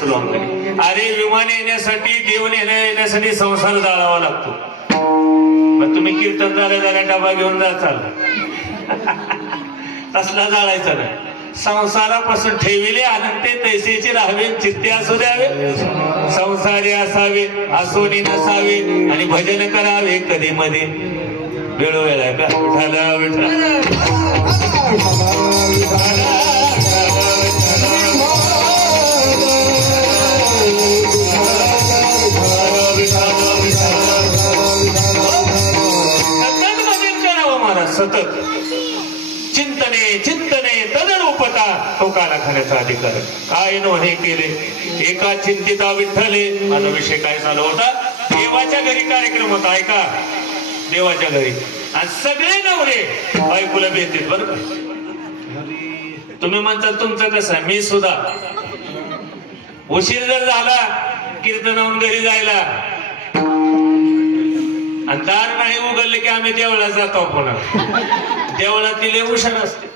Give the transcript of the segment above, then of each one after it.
अरे विमान येण्यासाठी देव येण्यासाठी संसार जाळावा लागतो. मग तुम्ही कीर्तन झाल्या डबा घेऊन जाचाल तसला जाळायचा नाही. संसारापासून ठेविले अनंते तैसेचे राहावे, चित्ते असू द्यावे, संसारी असावे, असोनी नसावे, आणि भजन करावे कधी मध्ये वेळोवेळा का विठाला विठ्ठल. सतत चिंतने चिंतने तदरूपता तो काला खाण्याचा अधिकार. काय नो हे केले एका चिंतिता विठ्ठले. माझा विषय काय झाला होता, देवाच्या घरी कार्यक्रम होता. ऐका, देवाच्या घरी, आणि सगळे नवरे बायकोला भेटतील. बरं तुम्ही म्हणता तुमचं कसं आहे, मी सुद्धा उशीर जर झाला कीर्तनाहून घरी जायला आणि दार नाही उघडले की आम्ही देवळात जातो. पुन्हा देवळातली लय हुशार असते,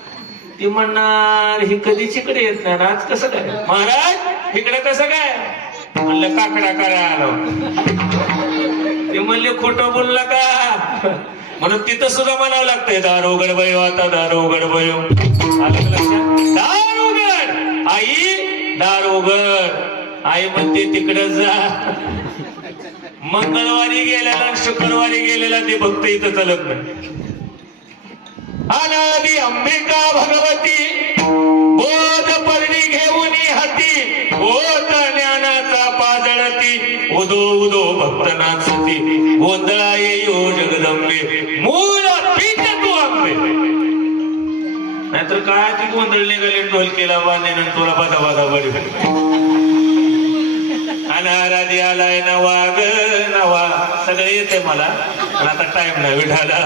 ती म्हणणार ही कधीच इकडे येत नाही, आज कसं काय महाराज इकडे कसं काय. म्हणलं काकडा काय आलो. ते म्हणले खोटं बोलला का, म्हणून तिथं सुद्धा म्हणावं लागतंय दार उघड बयो, आता दार उघड बयो. आलं लक्षात, दार उघड आई, दार उघड. आई म्हणते तिकडे जा. मंगळवारी गेलेला शुक्रवारी गेलेला ते भक्त इथं चालत नाही. अनादी अंबिका भगवती बोध पर्णी घेऊन हाती, ओत ज्ञानाचा पाजळती, उदो उदो भक्त नाचती, गोंधळा येयो जगदंबे, मूळ पीठ तू आंबे. नाहीतर काय ती गोंधळ निघाले, ढोलकीला बांधे तुला बाधा बाधा बरी. अनाराधी आलाय नवा ग नवा, सगळे येते मला, पण आता टाइम नाही. विठाला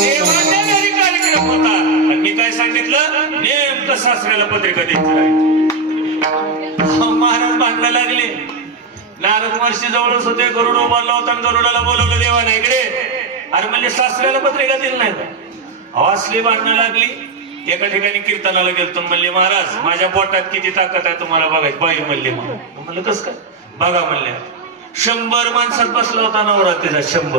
देवाच्या घरी कार्यक्रम होता, आणि मी काय सांगितलं, नेमकं सासऱ्याला पत्रिका द्यायची. महाराज भांडणं लागले. नारद महर्षी जवळच होते, गरुड उभारला होता, गरुडाला बोलवलं देवाने इकडे. अरे म्हणजे सासऱ्याला पत्रिका दिली नाही. असली भांडणं लागली. एका ठिकाणी कीर्तनाला गेलतो, म्हणले महाराज माझ्या पोटात किती ताकद आहे तुम्हाला बघायचं. बाई म्हणले, म्हणलं कसं काय बघा. म्हणले 100 माणसात बसला होता नवरात्रीचा, 100.